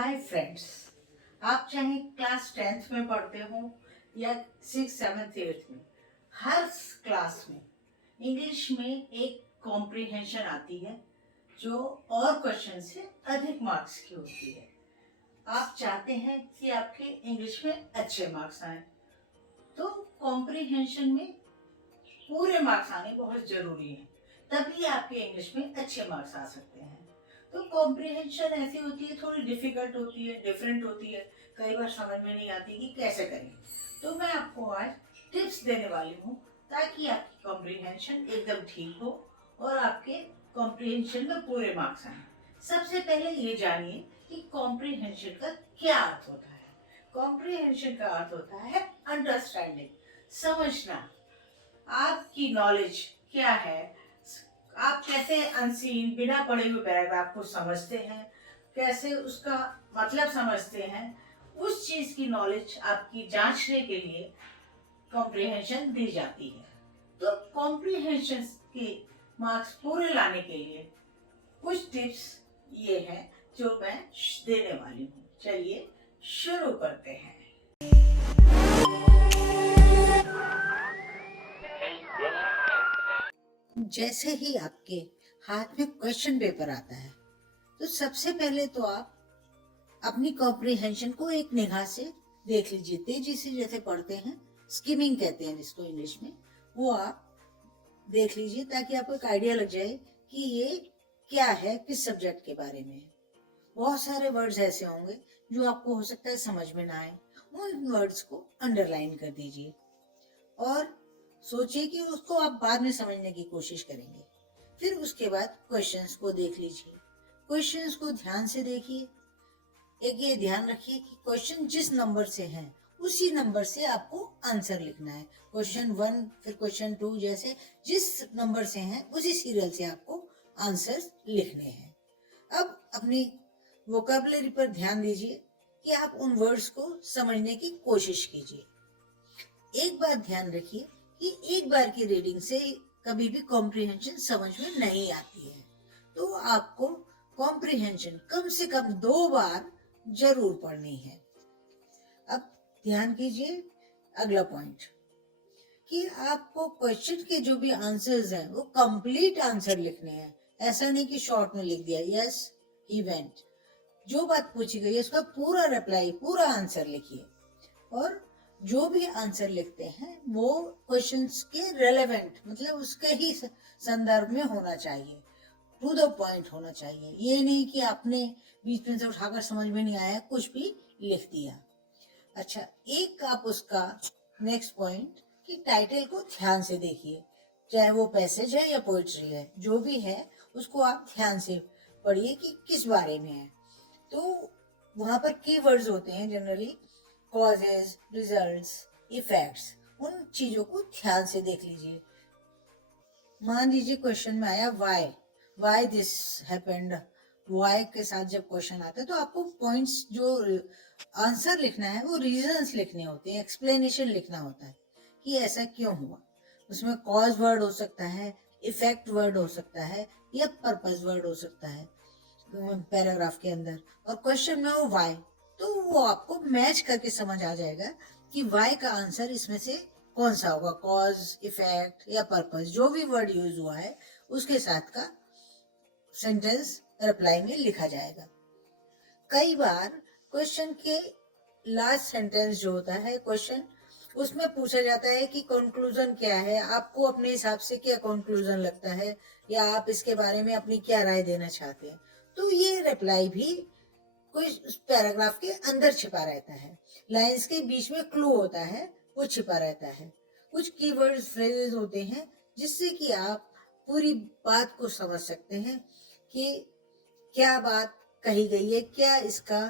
Hi friends. आप चाहे class 10th में पढ़ते हो या 6th 7th 8th में, हर क्लास में इंग्लिश में एक कॉम्प्रिहेंशन आती है जो और क्वेश्चन से अधिक मार्क्स की होती है। आप चाहते हैं कि आपके इंग्लिश में अच्छे मार्क्स आए, तो कॉम्प्रिहेंशन में पूरे मार्क्स आने बहुत जरूरी है, तभी आपके इंग्लिश में अच्छे मार्क्स आ सकते हैं। तो कॉम्प्रिहेंशन ऐसी होती है, थोड़ी डिफिकल्ट होती है, डिफरेंट होती है, कई बार समझ में नहीं आती कि कैसे करें। तो मैं आपको आज टिप्स देने वाली हूँ ताकि आपकी कॉम्प्रिहेंशन एकदम ठीक हो और आपके कॉम्प्रिहेंशन में पूरे मार्क्स आए। सबसे पहले ये जानिए कि कॉम्प्रिहेंशन का क्या अर्थ होता है। कॉम्प्रिहेंशन का अर्थ होता है अंडरस्टैंडिंग, समझना। आपकी नॉलेज क्या है, आप कैसे अनसीन बिना पढ़े हुए पैराग्राफ को समझते हैं, कैसे उसका मतलब समझते हैं, उस चीज की नॉलेज आपकी जांचने के लिए कॉम्प्रिहेंशन दी जाती है। तो कॉम्प्रिहेंशन के मार्क्स पूरे लाने के लिए कुछ टिप्स ये हैं जो मैं देने वाली हूँ। चलिए शुरू करते हैं। जैसे ही आपके हाथ में क्वेश्चन पेपर आता है, तो सबसे पहले तो आप अपनी कॉम्प्रिहेंशन को एक निगाह से देख लीजिए। तेजी से जैसे पढ़ते हैं, स्किमिंग कहते हैं जिसको इंग्लिश में, वो आप देख लीजिए ताकि आपको एक आइडिया लग जाए कि ये क्या है, किस सब्जेक्ट के बारे में है। बहुत सारे वर्ड्स ऐसे होंगे जो आपको हो सकता है समझ में ना आए, उन वर्ड्स को अंडरलाइन कर दीजिए और सोचिए कि उसको आप बाद में समझने की कोशिश करेंगे। फिर उसके बाद क्वेश्चंस को देख लीजिए, क्वेश्चंस को ध्यान से देखिए। एक ये ध्यान रखिए कि क्वेश्चन जिस नंबर से है उसी नंबर से आपको आंसर लिखना है। क्वेश्चन 1 फिर क्वेश्चन 2, जैसे जिस नंबर से हैं उसी सीरियल से आपको आंसर्स लिखने हैं। अब अपनी वोकैबुलरी पर ध्यान दीजिए कि आप उन वर्ड्स को समझने की कोशिश कीजिए। एक बात ध्यान रखिए कि एक बार की रीडिंग से कभी भी कॉम्प्रिहेंशन समझ में नहीं आती है, तो आपको कॉम्प्रिहेंशन कम से कम 2 बार जरूर पढ़नी है। अब ध्यान कीजिए अगला पॉइंट कि आपको क्वेश्चन के जो भी आंसर्स हैं वो कंप्लीट आंसर लिखने हैं। ऐसा नहीं कि शॉर्ट में लिख दिया यस ही वेंट। जो बात पूछी गई है उसका पूरा रिप्लाई, पूरा आंसर लिखिए और जो भी आंसर लिखते हैं वो क्वेश्चंस के रेलेवेंट, मतलब उसके ही संदर्भ में होना चाहिए, टू द पॉइंट होना चाहिए। ये नहीं कि आपने बीच में से उठाकर समझ में नहीं आया कुछ भी लिख दिया। अच्छा, एक आप उसका नेक्स्ट पॉइंट कि टाइटल को ध्यान से देखिए, चाहे वो पैसेज है या पोइट्री है, जो भी है उसको आप ध्यान से पढ़िए कि किस बारे में है। तो वहां पर कीवर्ड्स होते हैं जनरली, कॉजेज, रिजल्ट्स, इफेक्ट्स, उन चीजों को ध्यान से देख लीजिए। मान लीजिए क्वेश्चन में आया वाई दिस हैपेंड, वाई के साथ जब क्वेश्चन आता है तो आपको पॉइंट्स, जो आंसर लिखना है वो रीजंस लिखने होते हैं, एक्सप्लेनेशन लिखना होता है कि ऐसा क्यों हुआ। उसमें कॉज वर्ड हो सकता है, इफेक्ट वर्ड हो सकता है या पर्पस वर्ड हो सकता है पैराग्राफ के अंदर, और क्वेश्चन में वो वाई, तो वो आपको मैच करके समझ आ जाएगा कि वाई का आंसर इसमें से कौन सा होगा, कॉज, इफेक्ट या पर्पस, जो भी वर्ड यूज हुआ है उसके साथ का सेंटेंस रिप्लाई में लिखा जाएगा। कई बार क्वेश्चन के लास्ट सेंटेंस जो होता है क्वेश्चन, उसमें पूछा जाता है कि कंक्लूजन क्या है, आपको अपने हिसाब से क्या कंक्लूजन लगता है या आप इसके बारे में अपनी क्या राय देना चाहते हैं। तो ये रिप्लाई भी कोई उस पैराग्राफ के अंदर छिपा रहता है, लाइंस के बीच में क्लू होता है, वो छिपा रहता है। कुछ कीवर्ड्स, फ्रेजेस होते हैं जिससे कि आप पूरी बात को समझ सकते हैं कि क्या बात कही गई है, क्या इसका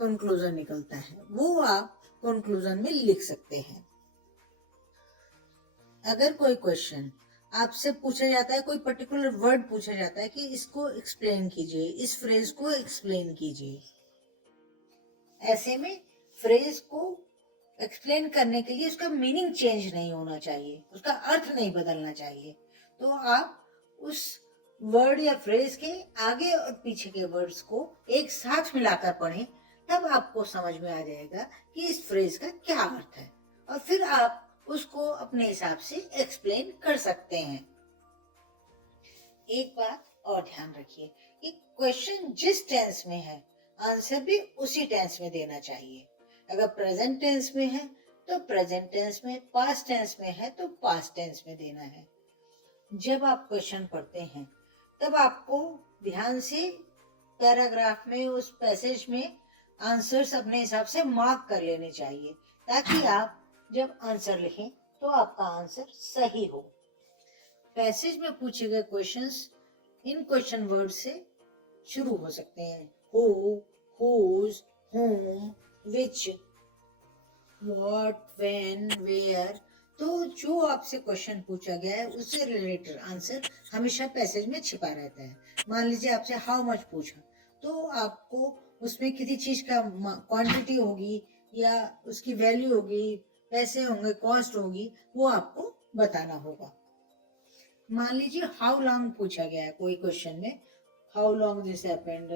कंक्लूजन निकलता है, वो आप कंक्लूजन में लिख सकते हैं। अगर कोई क्वेश्चन आपसे पूछा जाता है, कोई पर्टिकुलर वर्ड पूछा जाता है कि इसको एक्सप्लेन कीजिए, इस फ्रेज को एक्सप्लेन कीजिए, ऐसे में फ्रेज को एक्सप्लेन करने के लिए उसका मीनिंग चेंज नहीं होना चाहिए, उसका अर्थ नहीं बदलना चाहिए। तो आप उस वर्ड या फ्रेज के आगे और पीछे के वर्ड्स को एक साथ मिलाकर पढ़ें तब आपको समझ में आ जाएगा कि इस फ्रेज का क्या अर्थ है, और फिर आप उसको अपने हिसाब से एक्सप्लेन कर सकते हैं। एक बात और ध्यान रखिए कि क्वेश्चन जिस टेंस में है, आंसर भी उसी टेंस में देना चाहिए। अगर प्रेजेंट टेंस में है तो प्रेजेंट टेंस में, पास्ट टेंस में है तो पास्ट टेंस में देना है। जब आप क्वेश्चन पढ़ते हैं तब आपको ध्यान से पैराग्राफ में, उस पैसेज में आंसर्स अपने हिसाब से मार्क कर लेने चाहिए, ताकि आप जब आंसर लिखें तो आपका आंसर सही हो। पैसेज में पूछे गए क्वेश्चंस इन क्वेश्चन वर्ड से शुरू हो सकते हैं। Who, whose, whom, which, what, when, where। तो जो आपसे क्वेश्चन पूछा गया है उससे रिलेटेड आंसर हमेशा पैसेज में छिपा रहता है। मान लीजिए आपसे हाउ मच पूछा, तो आपको उसमें किसी चीज का क्वांटिटी होगी या उसकी वैल्यू होगी, पैसे होंगे, कॉस्ट होगी, वो आपको बताना होगा। मान लीजिए हाउ लॉन्ग पूछा गया है कोई क्वेश्चन में, हाउ लॉन्ग दिस हैपेंड,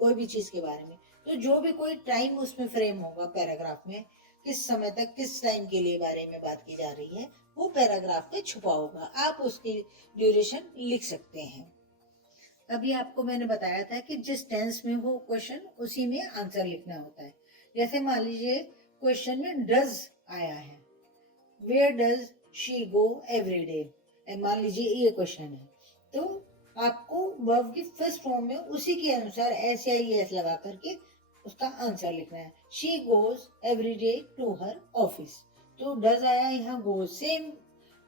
कोई भी चीज के बारे में, तो जो भी कोई टाइम उसमें फ्रेम होगा पैराग्राफ में, किस समय तक, किस टाइम के लिए बारे में बात की जा रही है, वो पैराग्राफ पे छुपा होगा। आप उसकी ड्यूरेशन लिख सकते हैं। अभी आपको मैंने बताया था कि जिस टेंस में हो क्वेश्चन, उसी में आंसर लिखना होता है। जैसे मान लीजिए क्वेश्चन में डज आया है, where does she go every day, मान लीजिए ये क्वेश्चन है, तो आपको वर्ब की फर्स्ट फॉर्म में उसी के अनुसार एस या एस लगा करके उसका आंसर लिखना है। She goes every day to her office, तो डज आया, यहाँ गोज, सेम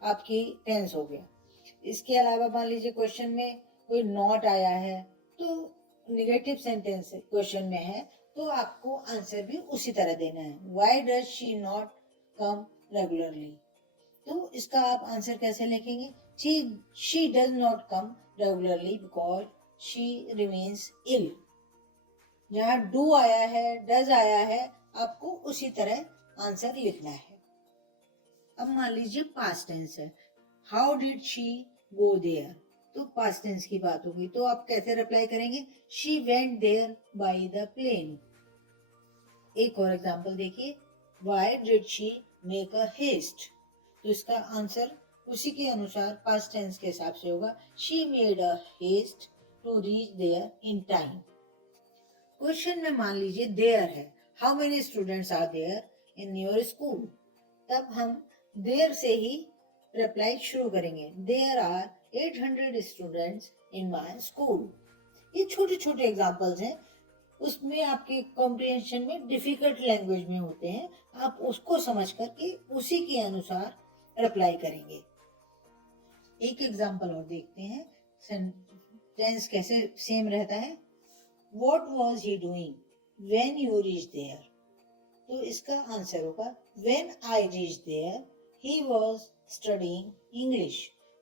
आपकी टेंस हो गया। इसके अलावा मान लीजिए क्वेश्चन में कोई नॉट आया है, तो निगेटिव सेंटेंस क्वेश्चन में है, तो आपको आंसर भी उसी तरह देना है। Why does she not come regularly, तो इसका आप आंसर कैसे लिखेंगे? She does not come regularly because she remains ill. जहाँ डू आया है, डज आया है, आपको उसी तरह आंसर लिखना है। अब मान लीजिए पास्ट टेंस है, how did she go there, तो पास्ट टेंस की बात होगी, तो आप कैसे रिप्लाई करेंगे? She went there by the plane. एक और एग्जांपल देखिए, why did she make a haste, तो इसका आंसर उसी के अनुसार पास्ट टेंस के हिसाब से होगा, she made a haste to reach there in time. Question में मान लीजिए देयर है, how many students are there in your school, तब हम देयर से ही रिप्लाई शुरू करेंगे, there are 800 students in my school. ये छोटे छोटे एग्जांपल्स हैं, उसमें आपके कॉम्प्रिहेंशन में डिफिकल्ट लैंग्वेज में होते हैं, आप उसको समझ करके उसी के अनुसार रिप्लाई करेंगे। एक एग्जांपल और देखते हैं, सेंटेंस कैसे सेम रहता है। What was he doing when you reached there, तो इसका आंसर होगा when I reached there he was studying English।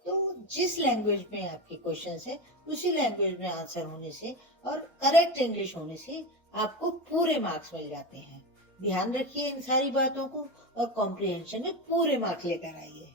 तो जिस लैंग्वेज में आपके क्वेश्चन है उसी लैंग्वेज में आंसर होने से और करेक्ट इंग्लिश होने से आपको पूरे मार्क्स मिल जाते हैं। ध्यान रखिए इन सारी बातों को और कॉम्प्रिहेंशन में पूरे मार्क्स लेकर आइए।